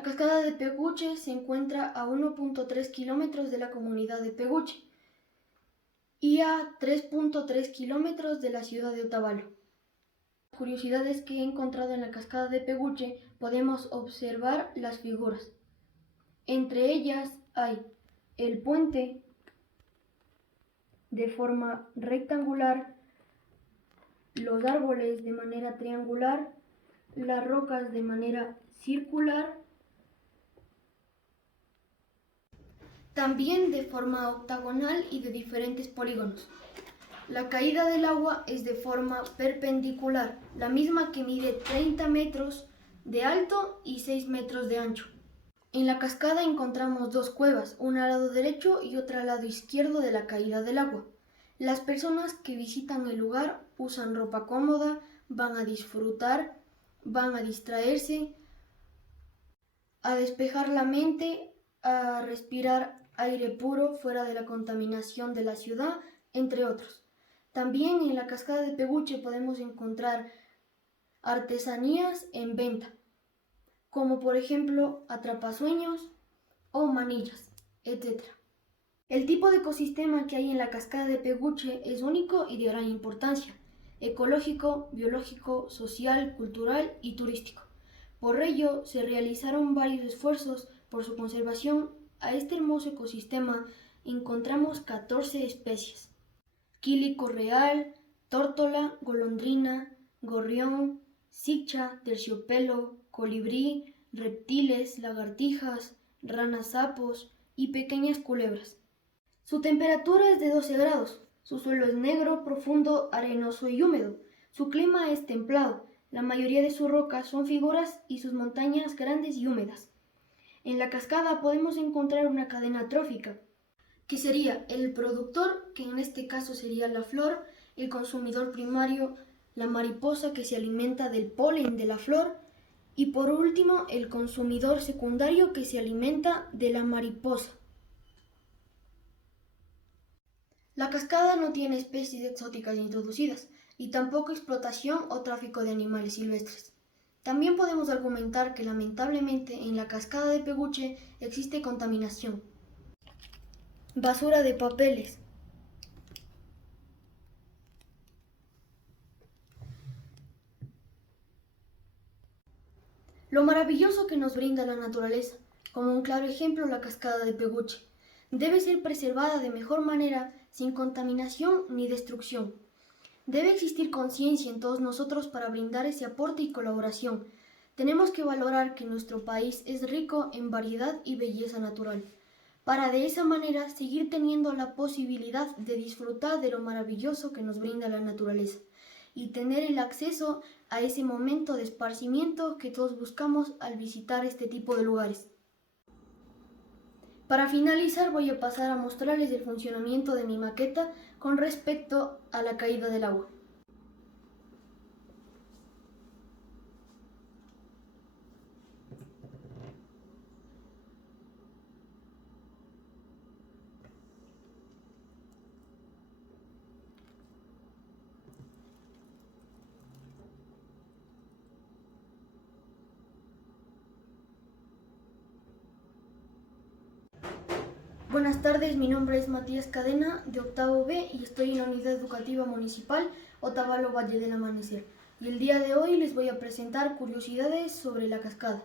La cascada de Peguche se encuentra a 1.3 kilómetros de la comunidad de Peguche y a 3.3 kilómetros de la ciudad de Otavalo. Curiosidades que he encontrado en la cascada de Peguche, podemos observar las figuras. Entre ellas hay el puente de forma rectangular, los árboles de manera triangular, las rocas de manera circular, también de forma octagonal y de diferentes polígonos. La caída del agua es de forma perpendicular, la misma que mide 30 metros de alto y 6 metros de ancho. En la cascada encontramos dos cuevas, una al lado derecho y otra al lado izquierdo de la caída del agua. Las personas que visitan el lugar usan ropa cómoda, van a disfrutar, van a distraerse, a despejar la mente, a respirar aire puro fuera de la contaminación de la ciudad, entre otros. También en la cascada de Peguche podemos encontrar artesanías en venta, como por ejemplo atrapasueños o manillas, etc. El tipo de ecosistema que hay en la cascada de Peguche es único y de gran importancia, ecológico, biológico, social, cultural y turístico. Por ello, se realizaron varios esfuerzos por su conservación. A este hermoso ecosistema encontramos 14 especies: quílico real, tórtola, golondrina, gorrión, sicha, terciopelo, colibrí, reptiles, lagartijas, ranas sapos y pequeñas culebras. Su temperatura es de 12 grados, su suelo es negro, profundo, arenoso y húmedo. Su clima es templado, la mayoría de sus rocas son figuras y sus montañas grandes y húmedas. En la cascada podemos encontrar una cadena trófica, que sería el productor, que en este caso sería la flor, el consumidor primario, la mariposa que se alimenta del polen de la flor, y por último el consumidor secundario que se alimenta de la mariposa. La cascada no tiene especies exóticas introducidas, y tampoco explotación o tráfico de animales silvestres. También podemos argumentar que lamentablemente en la cascada de Peguche existe contaminación. Basura de papeles. Lo maravilloso que nos brinda la naturaleza, como un claro ejemplo la cascada de Peguche, debe ser preservada de mejor manera, sin contaminación ni destrucción. Debe existir conciencia en todos nosotros para brindar ese aporte y colaboración. Tenemos que valorar que nuestro país es rico en variedad y belleza natural, para de esa manera seguir teniendo la posibilidad de disfrutar de lo maravilloso que nos brinda la naturaleza y tener el acceso a ese momento de esparcimiento que todos buscamos al visitar este tipo de lugares. Para finalizar, voy a pasar a mostrarles el funcionamiento de mi maqueta con respecto a la caída del agua. Buenas tardes, mi nombre es Matías Cadena, de octavo B, y estoy en la Unidad Educativa Municipal Otavalo Valle del Amanecer. Y el día de hoy les voy a presentar curiosidades sobre la cascada.